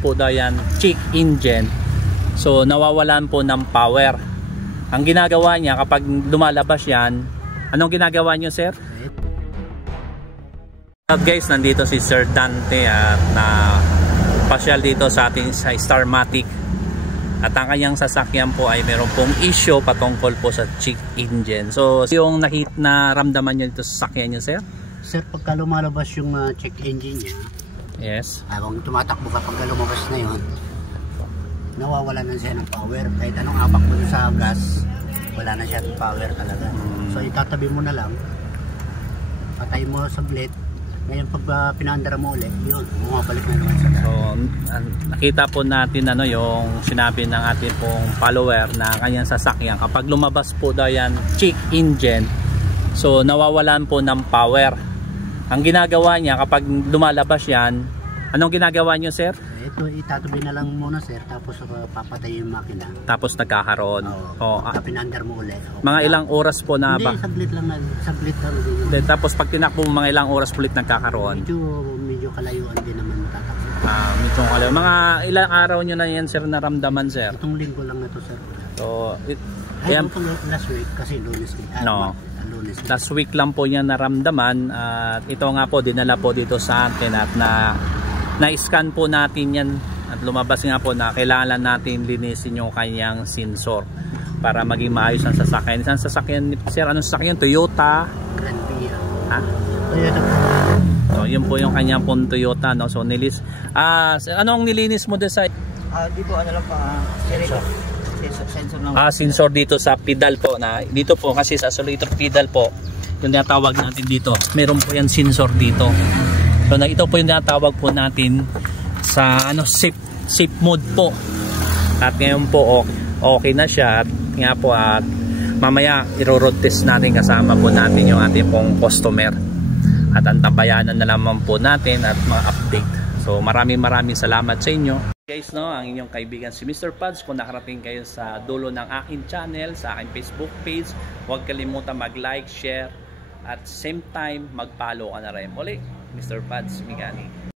po daw yan check engine, so nawawalan po ng power. Ang ginagawa niya kapag lumalabas yan, anong ginagawa niyo, sir? Guys, nandito si Sir Dante at na pasyal dito sa ating sa Starmatic, at ang kanyang sasakyan po ay meron pong issue patungkol po sa check engine. So yung naramdaman niyo dito sa sasakyan niyo, sir? Sir, pagka lumalabas yung check engine niya, yes, habang tumatakbo kapag lumabas na yun, nawawala na siya ng power. Kahit anong apak mo sa gas, wala na siya ng power talaga. So itatabi mo na lang, patay mo sa blade. Ngayon pag pinaandar mo ulit, yun, bumabalik na naman sa gas. So nakita po natin ano yung sinabi ng ating pong follower na kanyang sasakyan, kapag lumabas po daw yan check engine, so nawawalan po ng power. Ang ginagawa niya kapag lumalabas yan, anong ginagawa niyo, sir? Ito, itatabi na lang muna, sir, tapos papatay yung makina. Tapos nagkakaroon. Pinandar mo ulit. Mga ilang oras po na ba? Hindi, saglit lang. Saglit lang. Tapos pag tinakbo mga ilang oras ulit nagkakaroon? Medyo kalayuan din naman matatakbo. Medyo kalayuan. Mga ilang araw nyo na yan, sir, naramdaman, sir? Itong linggo lang na to, sir. So, last week kasi Lunes. Last week lang po niya naramdaman, at ito nga po dinala po dito sa atin at na-scan po natin yan at lumabas nga po na kailangan natin linisin yung kanyang sensor para maging maayos ang sasakyan. Isang sasakyan, sir, anong sasakyan? Toyota Grand Via. Ha? Toyota. So yun po yung kanyang pong Toyota, no? So nilis, anong nilinis mo din sa dito ano lang pa, sensor lang. Sensor dito sa pedal po, na dito po kasi sa oscillator pedal po yung tinatawag natin dito, meron po yan sensor dito. So ito po yung tinatawag po natin sa safe mode po, at ngayon po okay na siya. At nga po at mamaya i-road test natin kasama po natin yung ating pong customer, at antabayanan na naman po natin at mga update. So maraming salamat sa inyo guys, no? Ang inyong kaibigan si Mr. Pads. Kung nakarating kayo sa dulo ng aking channel, sa aking Facebook page, huwag kalimutan mag-like, share, at same time mag-follow ka na rin. Muli, Mr. Pads Mechanic.